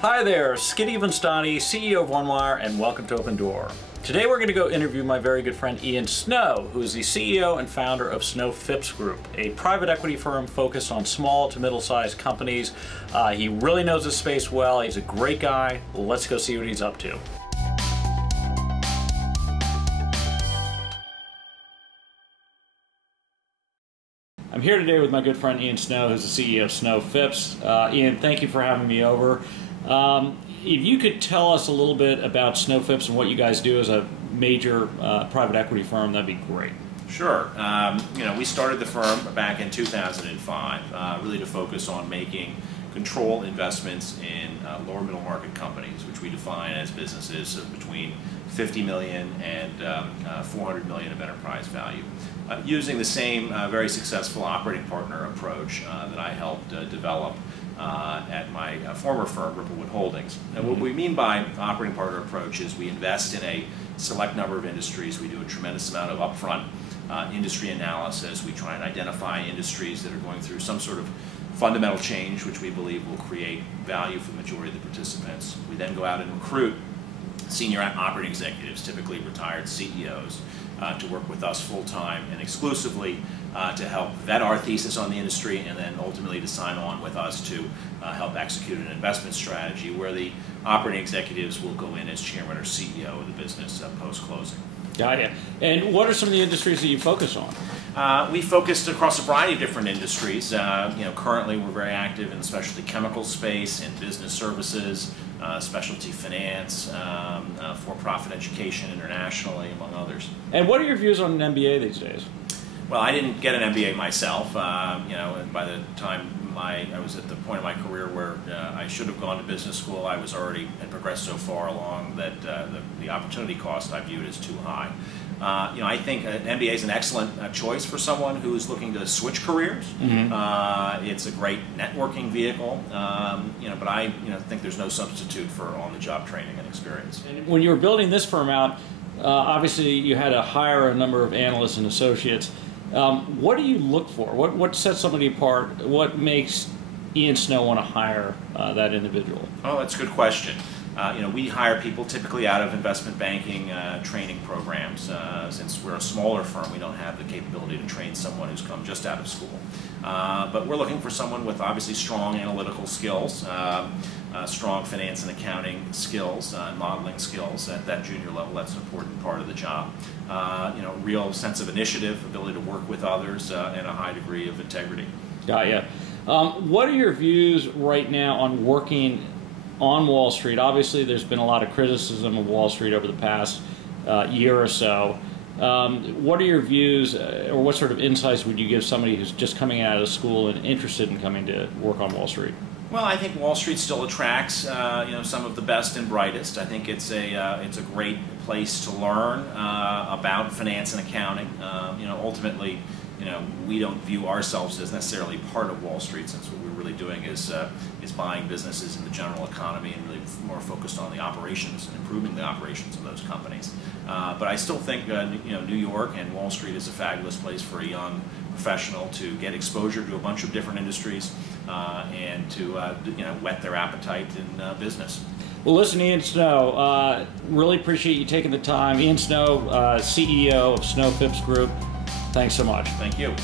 Hi there, SKIDDY CEO of OneWire, and welcome to Open Door. Today we're going to go interview my very good friend Ian Snow, who is the CEO and founder of Phipps Group, a private equity firm focused on small to middle-sized companies. He really knows the space well. He's a great guy. Let's go see what he's up to. I'm here today with my good friend Ian Snow, who's the CEO of Phipps. Ian, thank you for having me over. If you could tell us a little bit about Phipps and what you guys do as a major private equity firm, that'd be great. Sure. We started the firm back in 2005, really to focus on making control investments in lower middle market companies, which we define as businesses of between 50 million and 400 million of enterprise value, using the same very successful operating partner approach that I helped develop at my former firm, Ripplewood Holdings. And what we mean by operating partner approach is we invest in a select number of industries. We do a tremendous amount of upfront industry analysis. We try and identify industries that are going through some sort of fundamental change, which we believe will create value for the majority of the participants. We then go out and recruit senior operating executives, typically retired CEOs, to work with us full-time and exclusively to help vet our thesis on the industry, and then ultimately to sign on with us to help execute an investment strategy where the operating executives will go in as chairman or CEO of the business post-closing. Got it. And what are some of the industries that you focus on? We focused across a variety of different industries. Currently we're very active in the specialty chemical space, in business services, specialty finance, for-profit education internationally, among others. And what are your views on an MBA these days? Well, I didn't get an MBA myself, and by the time I was at the point of my career where I should have gone to business school, I was had progressed so far along that the opportunity cost I viewed as too high. I think an MBA is an excellent choice for someone who's looking to switch careers. It's a great networking vehicle, but I think there's no substitute for on-the-job training and experience. And when you were building this firm out, obviously you had to hire a number of analysts and associates. What do you look for? What sets somebody apart? What makes Ian Snow want to hire that individual? Oh, that's a good question. We hire people typically out of investment banking training programs. Since we're a smaller firm, we don't have the capability to train someone who's come just out of school. But we're looking for someone with obviously strong analytical skills, strong finance and accounting skills, modeling skills at that junior level. That's an important part of the job. Real sense of initiative, ability to work with others, and a high degree of integrity. Got ya. What are your views right now on working on Wall Street? Obviously, there's been a lot of criticism of Wall Street over the past year or so. What are your views, or what sort of insights would you give somebody who's just coming out of school and interested in coming to work on Wall Street? Well, I think Wall Street still attracts some of the best and brightest. I think it's a great place to learn about finance and accounting. Ultimately, we don't view ourselves as necessarily part of Wall Street, since what we're really doing is buying businesses in the general economy and really more focused on the operations and improving the operations of those companies. But I still think New York and Wall Street is a fabulous place for a young professional to get exposure to a bunch of different industries and to whet their appetite in business. Well, listen, Ian Snow, really appreciate you taking the time. Ian Snow, CEO of Phipps Group. Thanks so much. Thank you.